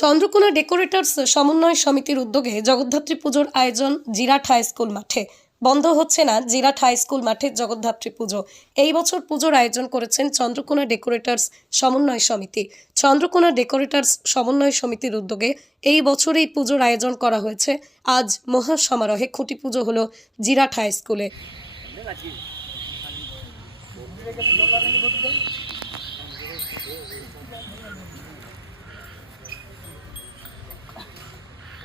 Chandrakona decorators সমন্বয় সমিতির উদ্যোগে জগদ্ধাত্রী পুজোর আয়োজন জিরাট হাই স্কুল মাঠে। বন্ধ হচ্ছে না জিরাট হাই স্কুল মাঠে জগদ্ধাত্রী পুজো। এই বছর পুজোর আয়োজন করেছেন চন্দ্রকোনা ডেকোরেটরস সমন্বয় সমিতি। চন্দ্রকোনা ডেকোরেটরস সমন্বয় সমিতির উদ্যোগে এই বছর এই পুজোর আয়োজন করা হয়েছে। আজ মহা সমারোহে খুঁটি পুজো হলো জিরাট হাই স্কুলে।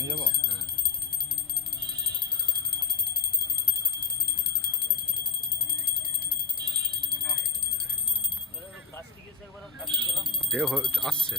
ট্রেনে যাব হয়ে- আসছে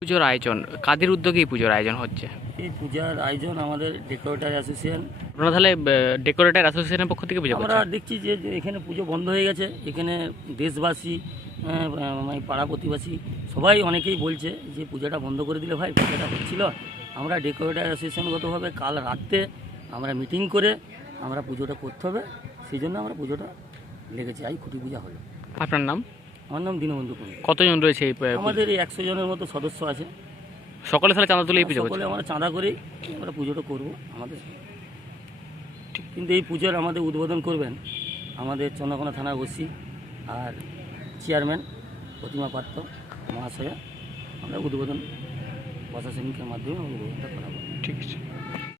পুজোর আয়োজন কাদের উদ্যোগে এই পুজোর আয়োজন হচ্ছে? এই পূজার আয়োজন আমাদের ডেকোরেটার অ্যাসোসিয়েশন আপনারা তাহলে ডেকোরেটর অ্যাসোসিয়েশনের পক্ষ থেকে পুজো আমরা দেখছি যে যে এখানে পুজো বন্ধ হয়ে গেছে। এখানে দেশবাসী মানে পাড়া প্রতিবাসী সবাই অনেকেই বলছে যে পূজাটা বন্ধ করে দিলে ভাই পূজাটা হচ্ছিল আমরা ডেকোরেটার অ্যাসোসিয়েশনগতভাবে কাল রাত্রে আমরা মিটিং করে আমরা পুজোটা করতে হবে সেই জন্য আমরা পুজোটা লেগেছি। আই খুঁটি পূজা হলো। আপনার নাম? আমার নাম দীনবন্ধু কুন্ডু কতজন রয়েছে এই আমাদের এই একশো জনের মতো সদস্য আছে। সকলে তাহলে চাঁদা তুলে এই পুজো সকলে আমরা চাঁদা করি আমরা পুজোটা করব আমাদের। কিন্তু এই পুজোর আমাদের উদ্বোধন করবেন আমাদের চন্দ্রকোনা থানার ওসি আর চেয়ারম্যান প্রতিমা পাত্র মহাশয়া। আমরা উদ্বোধন প্রশাসনিকের মাধ্যমে আমরা উদ্বোধনটা করাবো। ঠিক আছে।